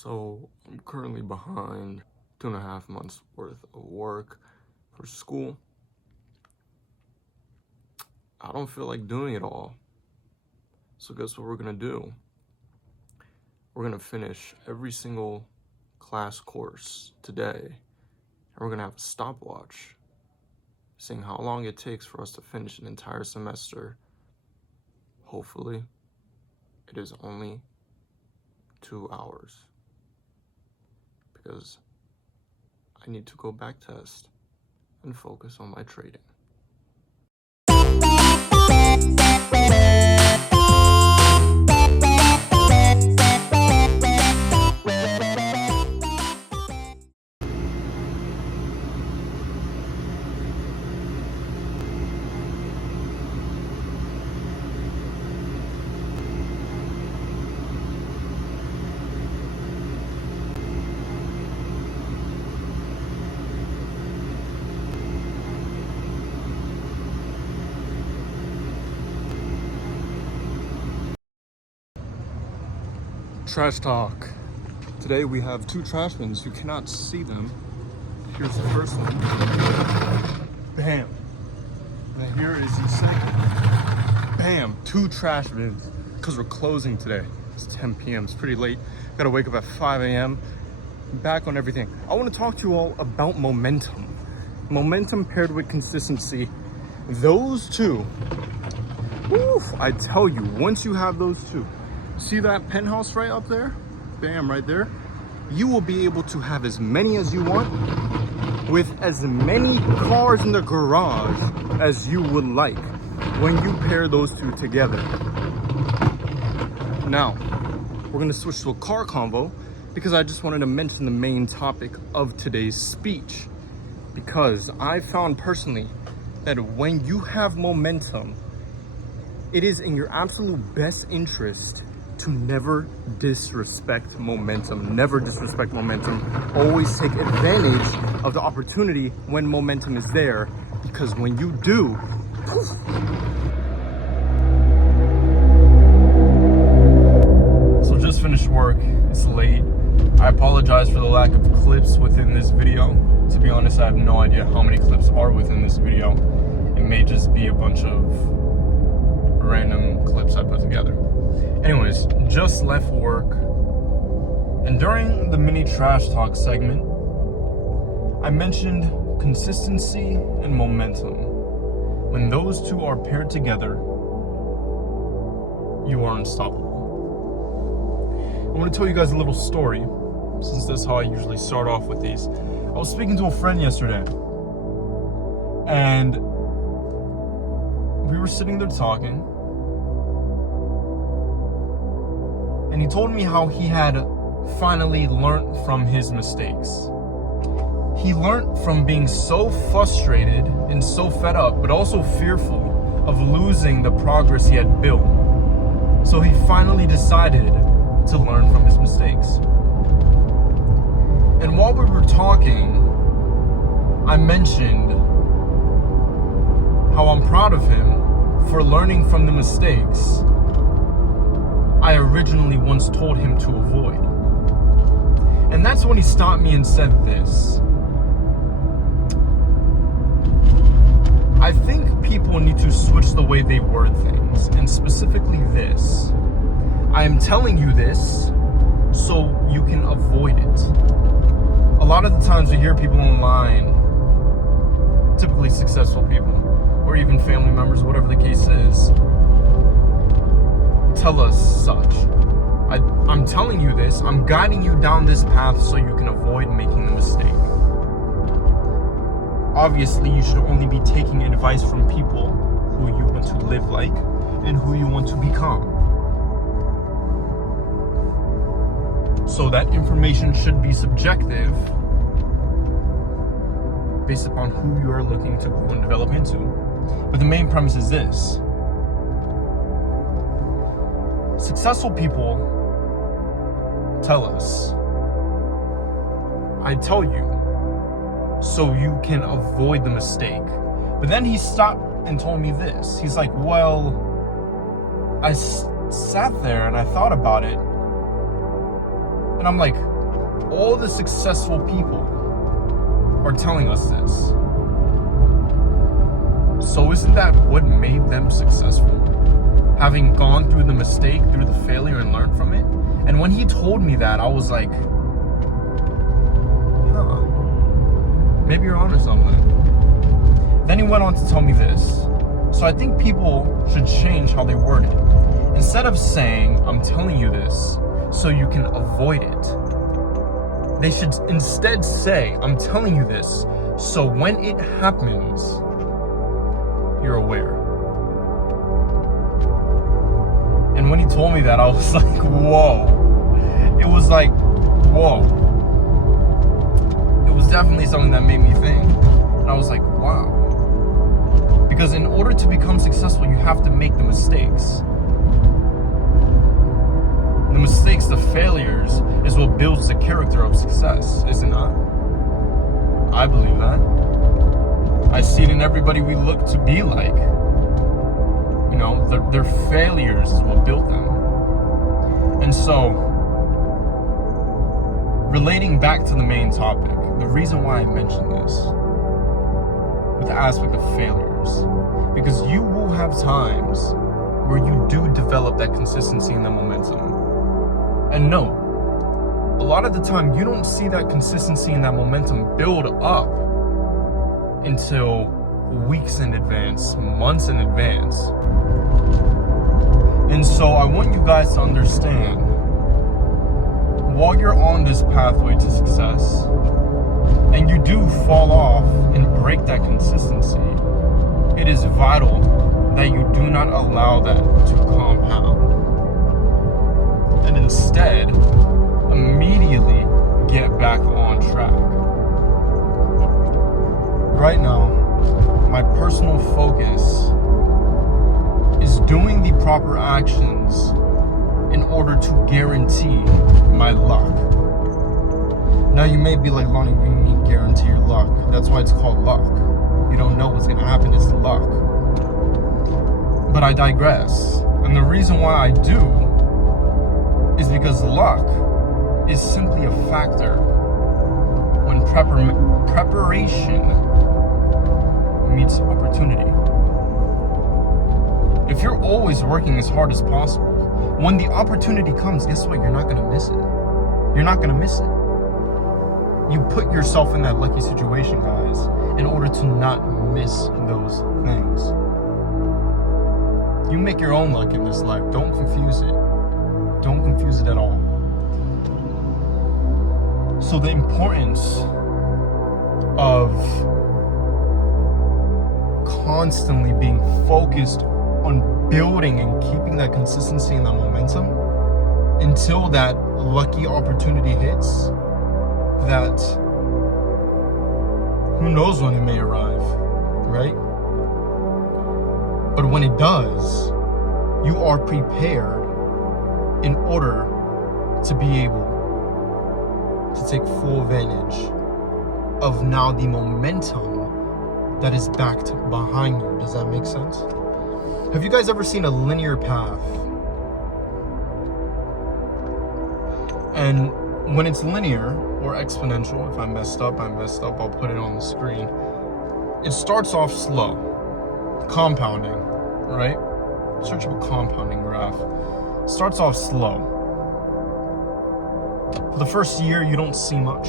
So I'm currently behind 2.5 months worth of work for school. I don't feel like doing it all. So guess what we're gonna do? We're gonna finish every single class course today, and we're gonna have a stopwatch seeing how long it takes for us to finish an entire semester. Hopefully, it is only 2 hours, because I need to go back test and focus on my trading. Trash talk. Today we have two trash bins. You cannot see them. Here's the first one. Bam. And here is the second. Bam. Two trash bins. Because we're closing today. It's 10 p.m. It's pretty late. Gotta wake up at 5 a.m. Back on everything. I want to talk to you all about momentum. Momentum paired with consistency. Those two. Woof, I tell you, once you have those two, see that penthouse right up there? Bam, right there. You will be able to have as many as you want with as many cars in the garage as you would like when you pair those two together. Now, we're gonna switch to a car convo because I just wanted to mention the main topic of today's speech. Because I found personally that when you have momentum, it is in your absolute best interest to never disrespect momentum. Never disrespect momentum. Always take advantage of the opportunity when momentum is there, because when you do, poof. So just finished work. It's late. I apologize for the lack of clips within this video. To be honest, I have no idea how many clips are within this video. It may just be a bunch of random clips I put together. Anyways, just left work, and during the mini trash talk segment, I mentioned consistency and momentum. When those two are paired together, you are unstoppable. I want to tell you guys a little story, since that's how I usually start off with these. I was speaking to a friend yesterday, and we were sitting there talking. And he told me how he had finally learned from his mistakes. He learned from being so frustrated and so fed up, but also fearful of losing the progress he had built. So he finally decided to learn from his mistakes. And while we were talking, I mentioned how I'm proud of him for learning from the mistakes I originally once told him to avoid. And that's when he stopped me and said this. I think people need to switch the way they word things, and specifically this. I am telling you this so you can avoid it. A lot of the times we hear people online, typically successful people, or even family members, whatever the case is, tell us such. I'm telling you this, I'm guiding you down this path so you can avoid making the mistake. Obviously, you should only be taking advice from people who you want to live like and who you want to become. So that information should be subjective based upon who you are looking to grow and develop into. But the main premise is this. Successful people tell us, I tell you so you can avoid the mistake. But then he stopped and told me this. He's like, well, I sat there and I thought about it, And I'm like, all the successful people are telling us this. So isn't that what made them successful? Having gone through the mistake, through the failure, and learned from it? And when he told me that, I was like, huh, maybe you're onto something. Then he went on to tell me this. So I think people should change how they word it. Instead of saying, I'm telling you this so you can avoid it, they should instead say, I'm telling you this so when it happens, you're aware. And when he told me that, I was like, whoa. It was like, whoa. It was definitely something that made me think. And I was like, wow. Because in order to become successful, you have to make the mistakes. The mistakes, the failures, is what builds the character of success, is it not? I believe that. I see it in everybody we look to be like. You know, their failures is what built them. And so, relating back to the main topic, the reason why I mentioned this, with the aspect of failures, because you will have times where you do develop that consistency and that momentum. And no, a lot of the time you don't see that consistency and that momentum build up until weeks in advance, months in advance. And so I want you guys to understand, while you're on this pathway to success, and you do fall off and break that consistency, it is vital that you do not allow that to compound. And instead, immediately get back on track. Right now, my personal focus is doing the proper actions in order to guarantee my luck. Now you may be like, Lonnie, what do you mean guarantee your luck? That's why it's called luck. You don't know what's gonna happen, it's luck. But I digress. And the reason why I do is because luck is simply a factor when preparation meets opportunity. If you're always working as hard as possible, when the opportunity comes, guess what? You're not gonna miss it. You're not gonna miss it. You put yourself in that lucky situation, guys, in order to not miss those things. You make your own luck in this life. Don't confuse it. Don't confuse it at all. So the importance of constantly being focused on building and keeping that consistency and that momentum until that lucky opportunity hits, that who knows when it may arrive, right? But when it does, you are prepared in order to be able to take full advantage of now the momentum that is backed behind you. Does that make sense? Have you guys ever seen a linear path? And when it's linear or exponential, if I messed up, I'll put it on the screen. It starts off slow, compounding, right? Searchable compounding graph. Starts off slow. For the first year, you don't see much.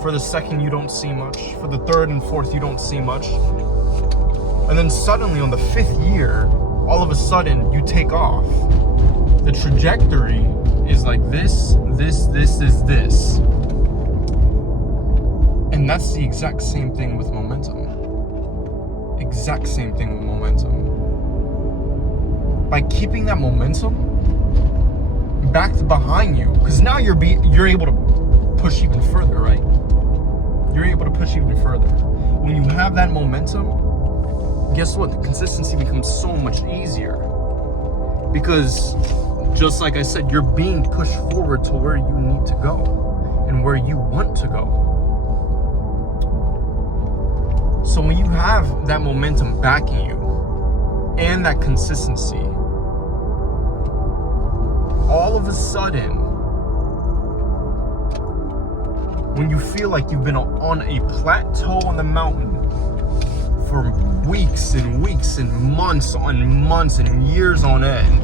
For the second, you don't see much. For the third and fourth, you don't see much. And then suddenly on the fifth year, all of a sudden, you take off. The trajectory is like this is this. And that's the exact same thing with momentum. Exact same thing with momentum. By keeping that momentum backed behind you, because now you're able to push even further, right? You're able to push even further. When you have that momentum, guess what? The consistency becomes so much easier. Because just like I said, you're being pushed forward to where you need to go and where you want to go. So when you have that momentum backing you and that consistency, all of a sudden, when you feel like you've been on a plateau on the mountain for weeks and weeks and months and years on end,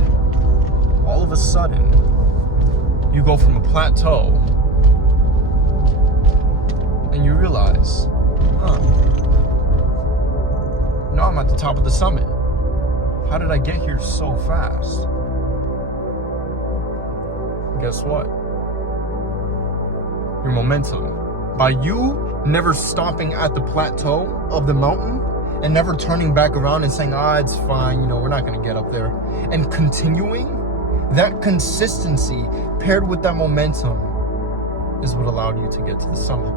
all of a sudden, you go from a plateau and you realize, now I'm at the top of the summit. How did I get here so fast? Guess what? Your momentum. By you never stopping at the plateau of the mountain and never turning back around and saying, it's fine, we're not gonna get up there, and continuing, that consistency paired with that momentum is what allowed you to get to the summit.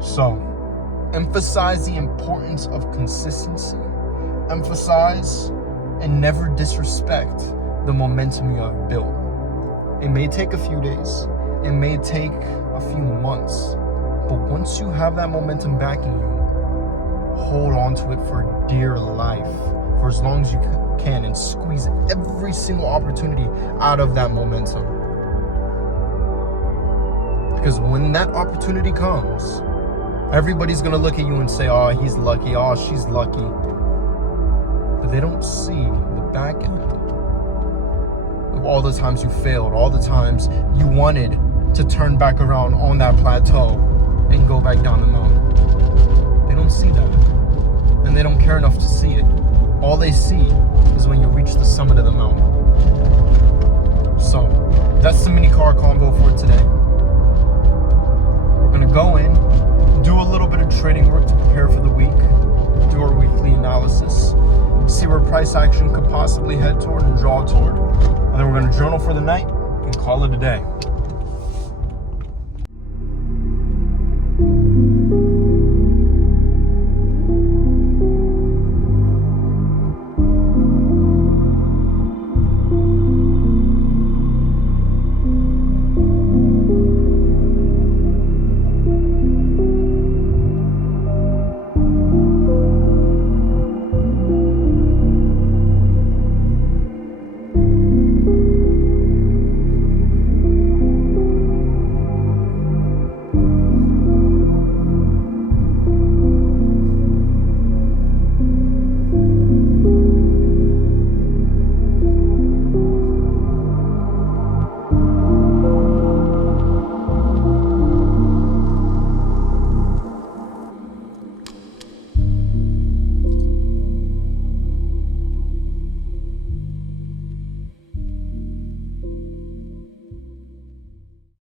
So, emphasize the importance of consistency. Emphasize and never disrespect the momentum you have built. It may take a few days, it may take a few months, but once you have that momentum backing you, hold on to it for dear life, for as long as you can, and squeeze every single opportunity out of that momentum. Because when that opportunity comes, everybody's gonna look at you and say, he's lucky, she's lucky. But they don't see the back end of all the times you failed, all the times you wanted to turn back around on that plateau and go back down the mountain. They don't see that. And they don't care enough to see it. All they see is when you reach the summit of the mountain. So, that's the mini car convo for today. We're gonna go in, do a little bit of trading work to prepare for the week, do our weekly analysis, see where price action could possibly head toward and draw toward. And then we're gonna journal for the night and call it a day.